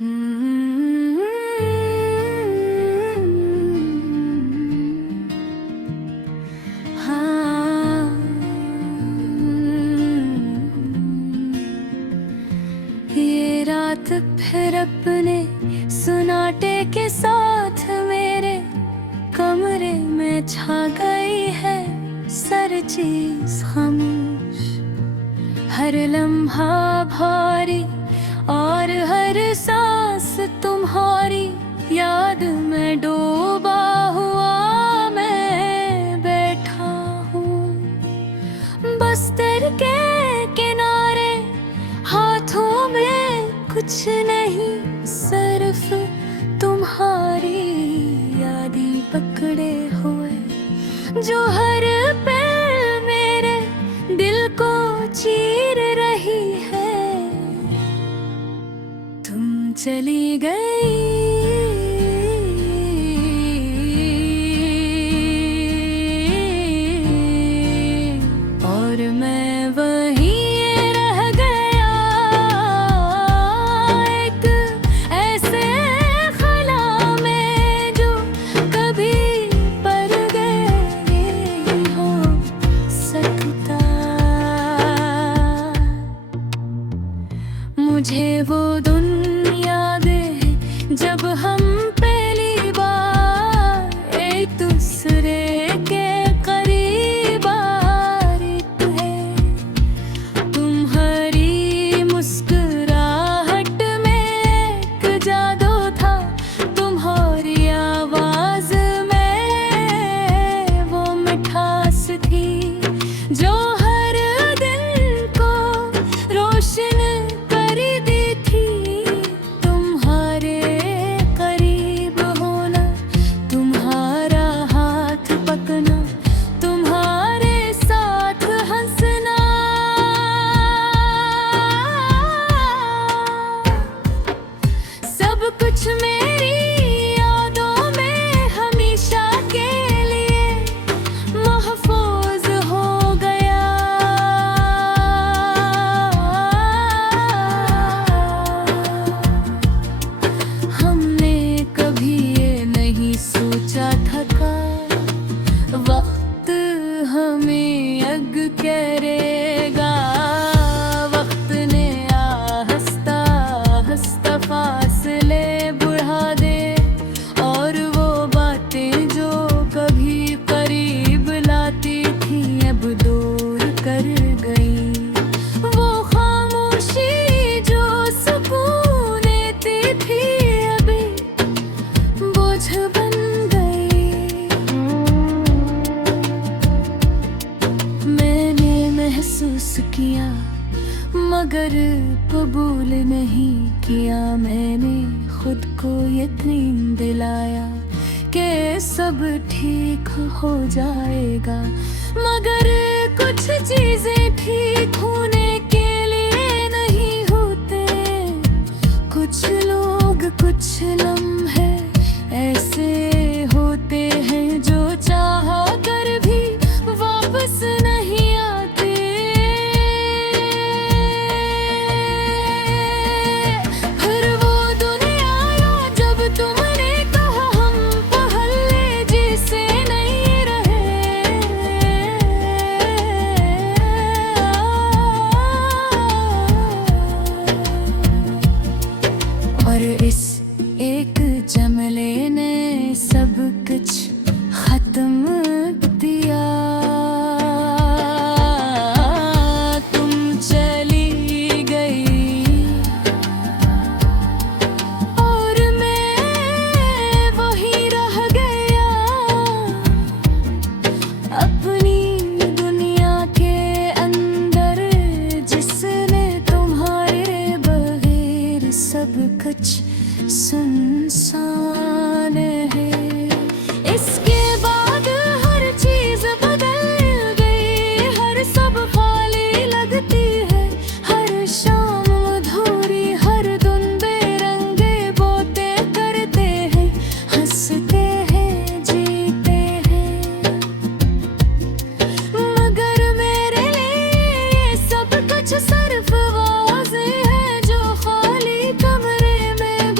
हम्म, हाँ, ये रात फिर अपने सुनाटे के साथ मेरे कमरे में छा गई है। सर चीज खामोश, हर लम्हा भारी और हर सांस तुम्हारी याद में डूबा हुआ मैं बैठा हूँ। बस तेरे के किनारे हाथों में कुछ नहीं, सिर्फ तुम्हारी यादें पकड़े हुए जो हर पल मेरे दिल को चीर रही है। तुम चली गई और मैं वहीं रह गया, एक ऐसे ख़ला में जो कभी पर गई हो सकता। मुझे वो दुनिया दे जब हम पहली बार एक दूसरे के करीब आए थे। तुम्हारी मुस्कुराहट में एक जादू था, तुम्हारी आवाज में वो मिठास थी जो हर दिल को रोशन कर दी थी। तुम्हारे करीब होना, तुम्हारा हाथ पकना, तुम्हारे साथ हंसना, सब कुछ मेरी यादों में हमेशा के लिए महफूज हो गया। हमने कभी ये नहीं सोचा था वक्त हमें अग करेगा। वक्त ने आहिस्ता आहिस्ता फासले बढ़ा दे, और वो बातें जो कभी करीब लाती थी अब दूर कर गई। वो खामोशी जो सुकून देती थी अभी बोझ बन गई। मैंने महसूस किया मगर कबूल नहीं किया। मैंने खुद को यकीन दिलाया कि सब ठीक हो जाएगा, मगर कुछ चीजें ठीक होने के लिए नहीं होते। कुछ लोग, कुछ लम्हे ऐसे होते हैं जो चाह कर भी वापस नहीं आते। फिर वो दुनिया आया जब तुमने कहा हम पहले जैसे नहीं रहे। और इस एक जमले ने सब कुछ खत्म दिया। तुम चली गई और मैं वहीं रह गया, अपनी दुनिया के अंदर जिसने तुम्हारे बगैर सब कुछ सुनसान है। इसके बाद हर चीज बदल गई, हर सब खाली लगती है। हर शाम अधूरी, हर धुन बेरंगे बोते करते हैं, हंसते हैं, जीते हैं। मगर मेरे लिए ये सब कुछ सिर्फ वाज़ेह है जो खाली कमरे में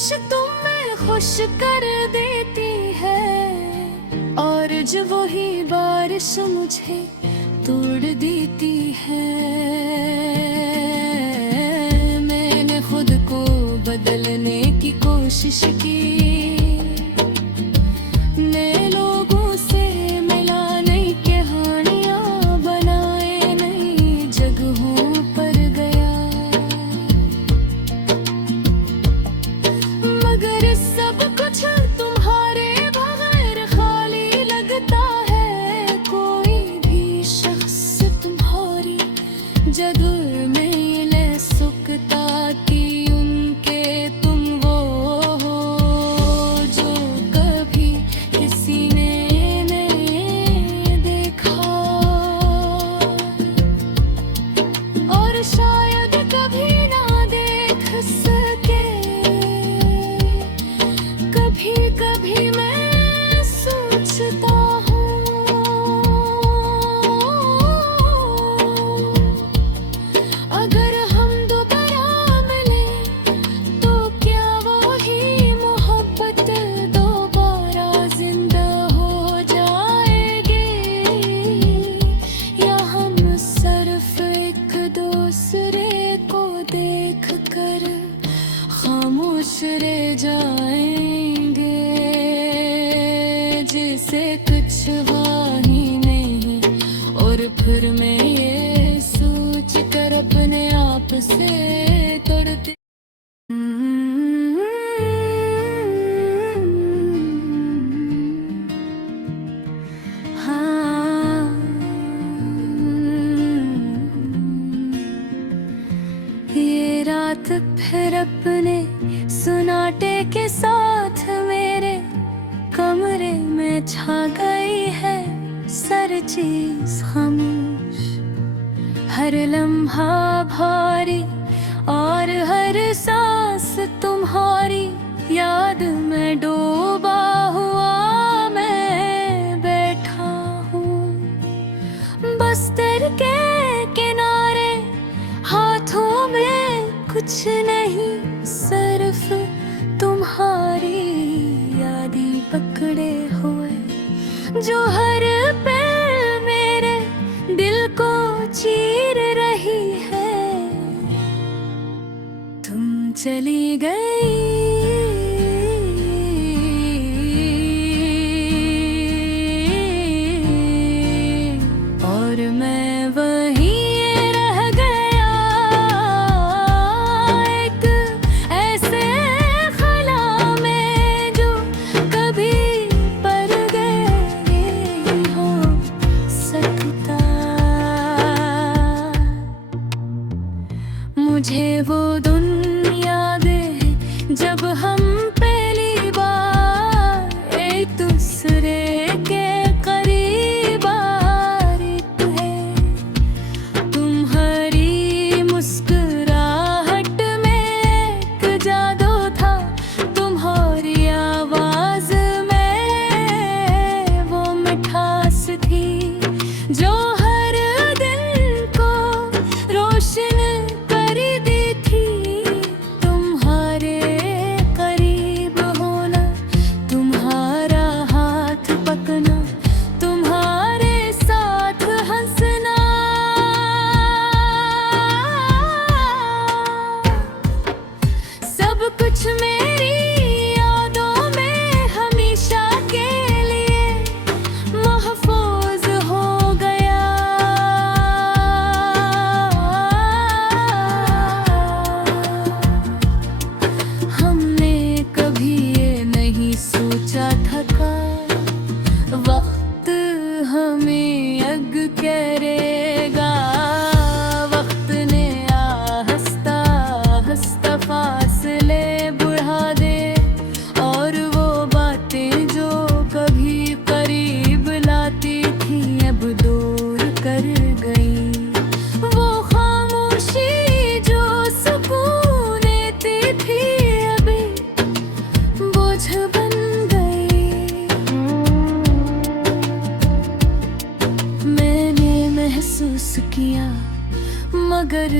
कोशिश तुम्हें खुश कर देती है, और जो वही बारिश मुझे तोड़ देती है। मैंने खुद को बदलने की कोशिश की, नए लोगों से मिला, नई कहानियां बनाए, नई जगहों पर गया। मगर सब कुछ तुम्हारे बगैर खाली लगता है। कोई भी शख्स तुम्हारी जगह में ले सकता कि उनके तुम वो हो जो कभी किसी ने नहीं देखा, और शायद कभी ना देख सके। कभी कभी मैं सोचता हूँ, अगर हम दोबारा मिले तो क्या वही मोहब्बत दोबारा जिंदा हो जाएगी, या हम सिर्फ एक दूसरे को देख कर खामोश रह जाएंगे, जिसे कुछ हुआ ही नहीं। और फिर मैं ये सोच कर अपने आप से तड़पती। हाँ, ये रात फिर अपने सुनाटे के साथ मेरे कमरे में छा गई है। सर चीज खामोश, हर लम्हा भारी, और हर सांस तुम्हारी याद में डूबा हुआ मैं बैठा हूँ। बस्तर के किनारे हाथों में कुछ नहीं, सिर्फ तुम्हारी यादें पकड़े हुए, जो हर पल मेरे दिल को चीर रही है। तुम चली गई और मैं वहीं रह गया, एक ऐसे खला में जो कभी पर गए हो सकता। मुझे वो दिन याद है जब हम पहली बार एक दूसरे के करीब आए थे। तुम्हारी मुस्कुराहट में एक जादू था, तुम्हारी आवाज में वो मिठास थी, जो हर दिल को रोशन कर दी थी। तुम्हारे करीब होना, तुम्हारा हाथ पकना, तुम्हारे साथ हंसना, सब कुछ मेरी यादों में हमेशा के लिए महफूज हो गया। हमने कभी ये नहीं सोचा था वक्त हमें अग करेगा। वक्त ने आहिस्ता आहिस्ता फासले बढ़ा दे, और वो बातें जो कभी करीब लाती थी अब दूर कर गई। वो खामोशी जो सुकून देती थी अभी बोझ बन गई। मैंने महसूस किया मगर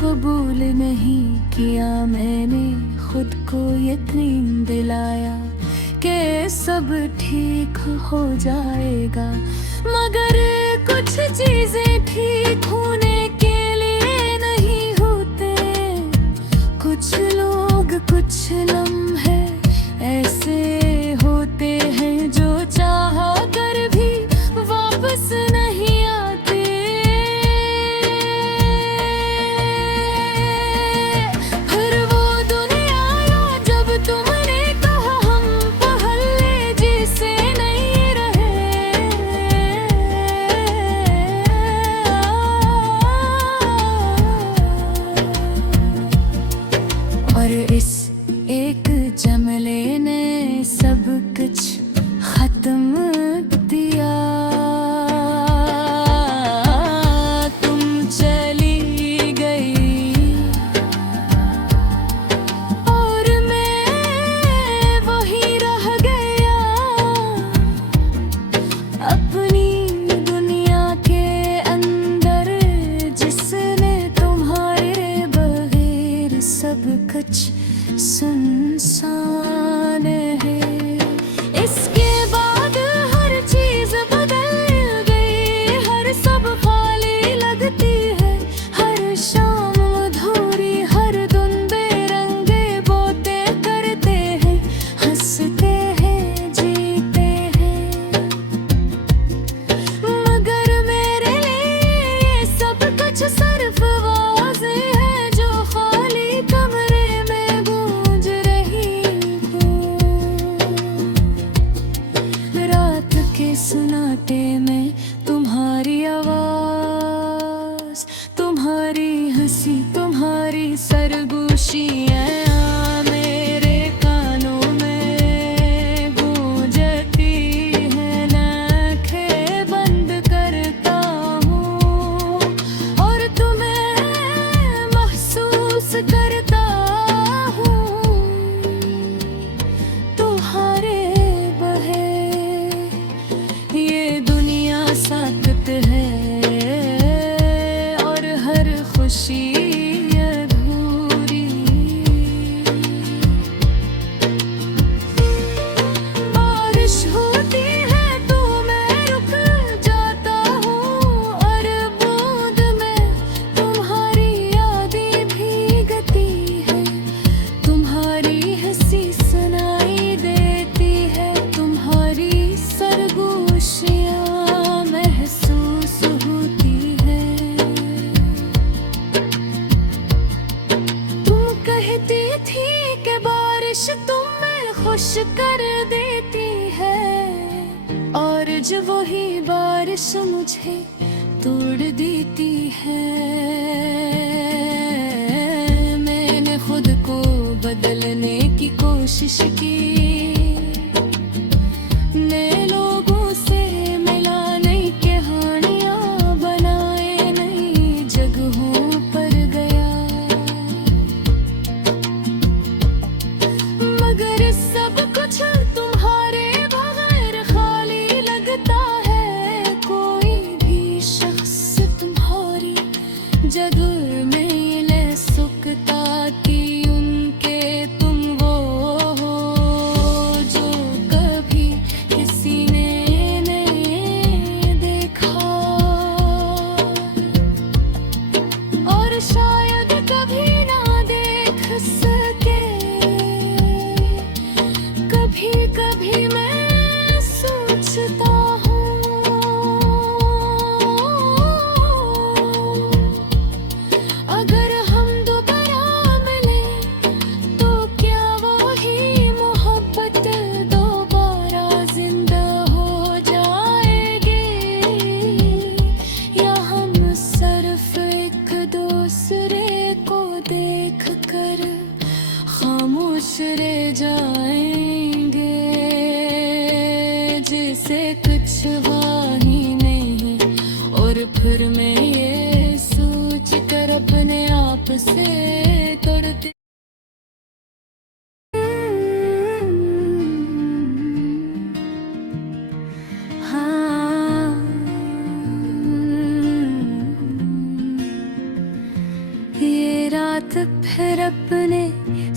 कबूल नहीं किया मैंने खुद को यकीन दिलाया कि सब ठीक हो जाएगा, मगर कुछ चीजें ठीक होने के लिए नहीं होते। कुछ लोग, कुछ लम्हे ऐसे होते हैं जो चाहा कर भी वापस नहीं आते। फिर वो दुनिया आया जब तुमने कहा हम पहले जैसे नहीं रहे। और इस एक जमले ने सब कुछ खत्म दिया। तुम चली गई और मैं वहीं रह गया अपनी दुनिया के अंदर, जिसने तुम्हारे बगैर सब कुछ सुनसान है। इसके बाद हर चीज बदल गई, हर सब खाली लगती है। हर शाम अधूरी, हर दिन बेरंगे बातें करते हैं, हंसते हैं, जीते हैं। मगर मेरे लिए ये सब कुछ सिर्फ आवाज़ें हैं जो खाली कमरे में गूंज रही हूँ। रात के सन्नाटे में तुम्हारी आवाज़, तुम्हारी हंसी, तुम्हारी सरगोशियाँ मेरे कानों में गूंजती हैं। आँखें बंद करता हूँ और तुम्हें महसूस करता हूँ। तुम्हारे बहे ये दुनिया साकत है और हर खुशी अधूरी। बारिश होती है तो मैं रुक जाता हूँ और बूंद में तुम्हारी यादें भीगती है। तुम्हारी हंसी सुनाई देती है, तुम्हारी सरगोशियाँ महसूस होती है। तुम कहती थी कि बारिश तुम्हें खुश कर देती है, और जब वही बारिश मुझे तोड़ देती है। मैंने खुद को बदलने की कोशिश की, नए लोगों से मिला, नई कहानियाँ बनाए, नई जगहों पर गया। मगर सब कुछ तुम्हारे बगैर खाली लगता है। कोई भी शख्स तुम्हारी जगह में ले सकता कि उनके तुम वो हो।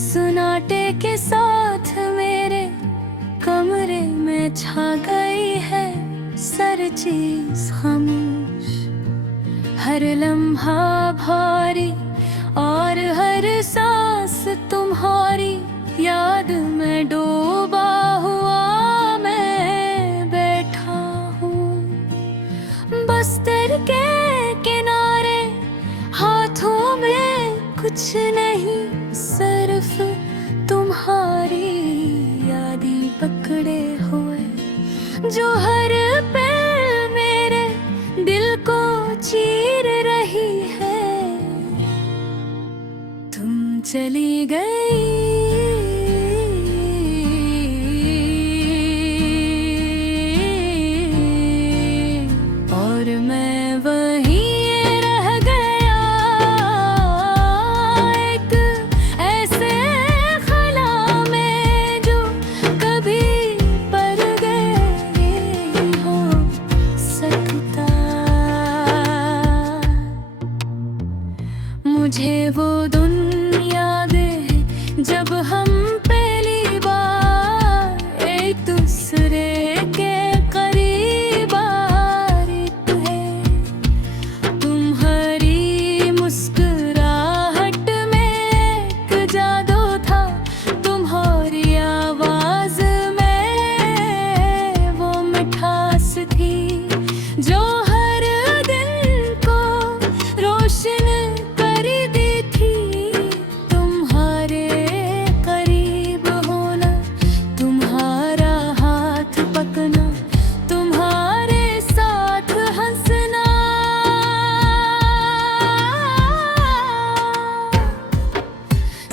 सुनाटे के साथ मेरे कमरे में छा गई है सर चीज खामोश। हर लम्हा भारी और हर सांस तुम्हारी याद में डूबा हुआ मैं बैठा हूँ। बस्तर के किनारे हाथों में कुछ नहीं, सिर्फ तुम्हारी यादें पकड़े हुए जो हर पल मेरे दिल को चीर रही है। तुम चली गई और मैं वहीं रह गया, एक ऐसे खला में जो कभी पर गए हो सकता। मुझे वो दुनिया दे जब हम पहली बार एक दूसरे के करीब आए थे। तुम्हारी मुस्कुराहट में एक जादू था, तुम्हारी आवाज में वो मिठास थी जो हर दिन को रोशन कर दी थी। तुम्हारे करीब होना, तुम्हारा हाथ पकना, तुम्हारे साथ हंसना,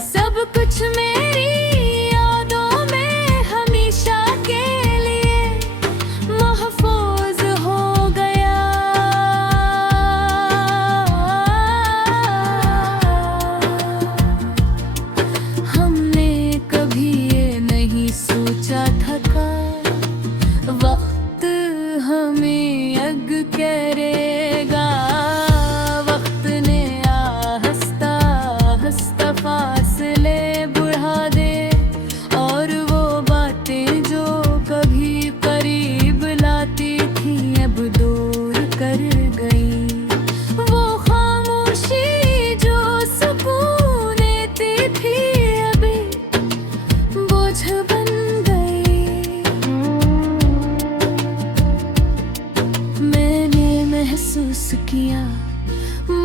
सब कुछ मेरी यादों में हमेशा के लिए महफूज हो गया। हमने कभी ये नहीं सोचा था वक्त हमें अग करेगा। वक्त ने आहिस्ता आहिस्ता फासले बढ़ा दे और वो बातें जो कभी करीब लाती थी अब दूर कर गई। वो खामोशी जो सुकून देती थी अभी बोझ बन गई। मैंने महसूस किया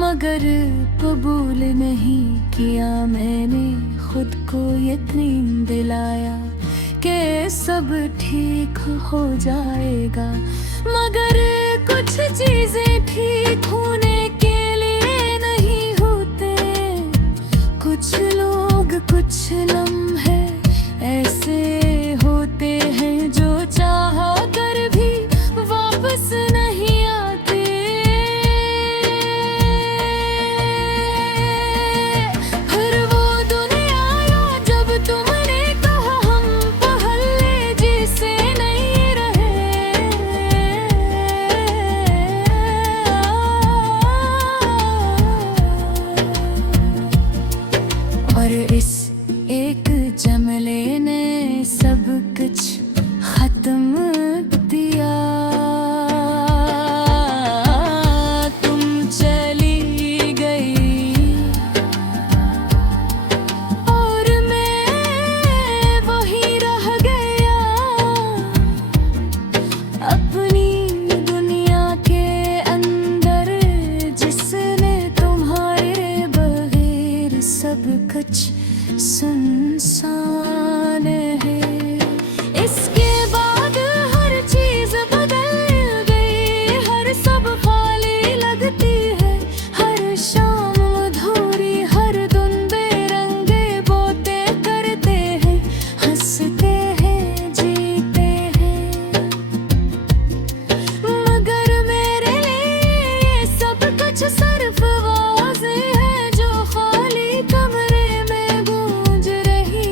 मगर कबूल नहीं किया। मैंने खुद को यकीन दिलाया कि सब ठीक हो जाएगा, मगर कुछ चीजें ठीक होने के लिए नहीं होते। कुछ लोग, कुछ लम्हे ऐसे होते हैं जो चाह कर भी वापस नहीं आते। फिर वो दुनिया आया जब तुमने कहा हम पहले जैसे नहीं रहे। और इस एक जमले ने सब कुछ खत्म दिया। तुम चली गई और मैं वहीं रह गया अपनी दुनिया के अंदर जिसने तुम्हारे बगैर सब कुछ सुनसान है। इसके बाद हर चीज बदल गई, हर सब खाली लगती है। हर शाम अधूरी, हर दिन बेरंगे बोते करते हैं, हंसते हैं, जीते हैं। मगर मेरे लिए ये सब कुछ सिर्फ आवाज़ें हैं जो खाली कमरे में गूंज रही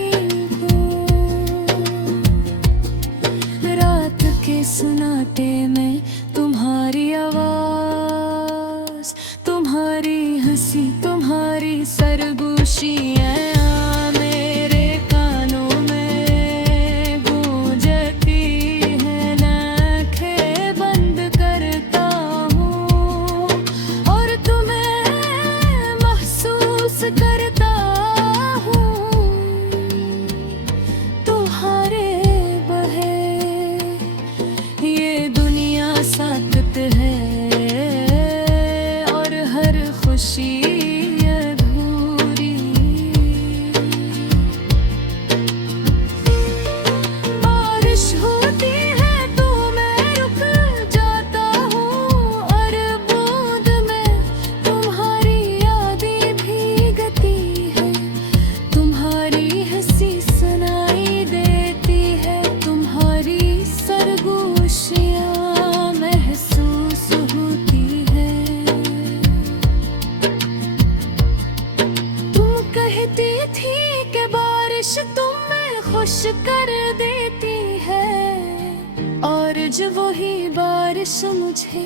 बारिश तुम्हें खुश कर देती है, और जो वही बारिश मुझे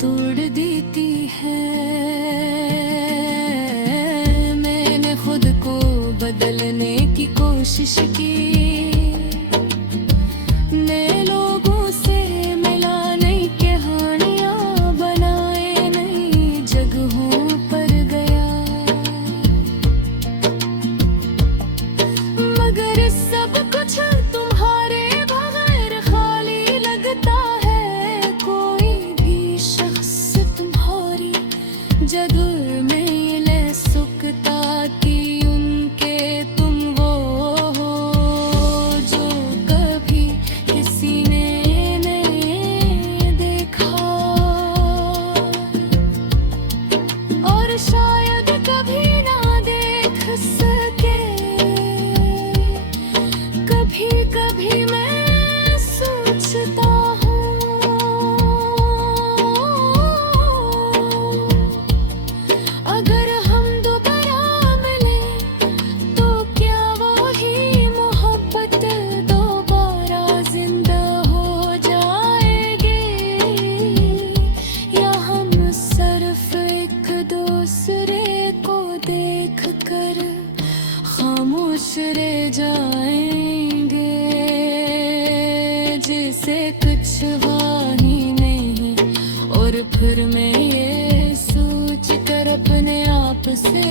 तोड़ देती है। मैंने खुद को बदलने की कोशिश की, नए लोगों से मिला, नई कहानियां बनाए, नई जगहों पर गया, मगर सब कुछ तुम्हारे बगैर खाली लगता है। कोई भी शख्स तुम्हारी जगह में ले सकता कि उनके तुम वो हो जो कभी किसी ने नहीं देखा, और शायद कभी ना देख सके। कभी कभी मैं सोचता हूँ, अगर हम दोबारा मिले तो क्या वही मोहब्बत दोबारा जिंदा हो जाएगी, या हम सिर्फ एक दूसरे को देख कर खामोश रह जाएंगे, जिसे कुछ हुआ ही नहीं। और फिर मैं ये सोच कर अपने आप से